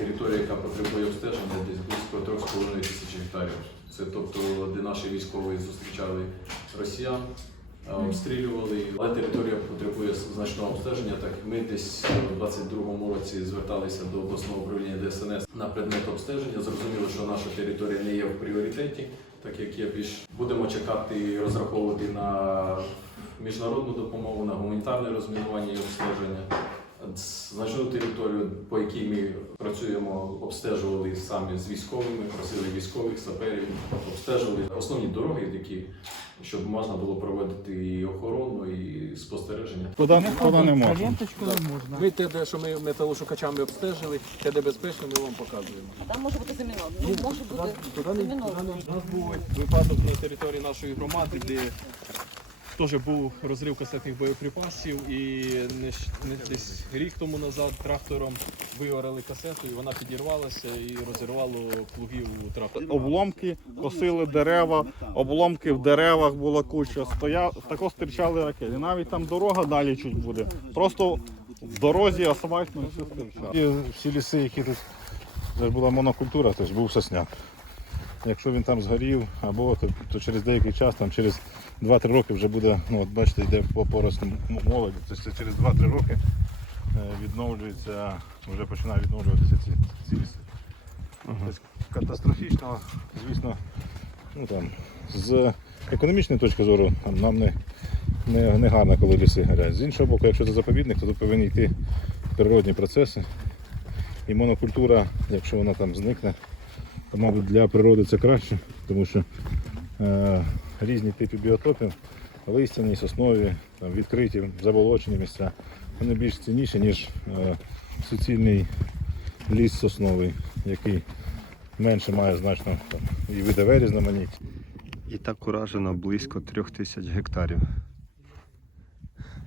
територія, яка потребує обстеження, десь близько 3,5 тисяч гектарів. Це тобто, де наші військові зустрічали росіян, обстрілювали, але територія потребує значного обстеження. Так ми десь у 22-му році зверталися до обласного управління ДСНС на предмет обстеження. Зрозуміло, що наша територія не є в пріоритеті, так як є більш будемо чекати і розраховувати на міжнародну допомогу, на гуманітарне розмінування і обстеження. Значну територію, по якій ми працюємо, обстежували самі з військовими, просили військових саперів, обстежували основні дороги, які щоб можна було проводити і охорону, і спостереження. Туди, не можна. Не можна. Ми те, де що ми металошукачами обстежили, те, де безпечно, ми вам показуємо. А там може бути замінований. Ну, може бути замінований. не- У нас був випадок на території нашої громади, де теж був розрив касетних боєприпасів, і не, не десь рік тому назад трактором виорали касету, і вона підірвалася і розірвало плугів у трактор. Обломки, косили дерева, обломки в деревах була куча. Стояв, тако стирчали ракети. Навіть там дорога далі чуть буде. Просто в дорозі асфальтно все стирчало. І всі ліси, які тут це ж була монокультура, то ж був сосняк. Якщо він там згорів, або то, то через деякий час, там через 2-3 роки вже буде, ну от бачите, йде по порост м- молоді, це через 2-3 роки е, відновлюється, вже починає відновлюватися ці, ці ліси. Тобто катастрофічно, звісно, ну, там, з економічної точки зору там, нам не, не, не гарно, коли ліси горять. З іншого боку, якщо це заповідник, то тут повинні йти природні процеси. І монокультура, якщо вона там зникне, мабуть, для природи це краще, тому що е, різні типи біотопів, листяні, соснові, там, відкриті, заболочені місця, вони більш цінніші, ніж е, суцільний ліс сосновий, який менше має значно там, і видове різноманіття. І так уражено близько трьох тисяч гектарів.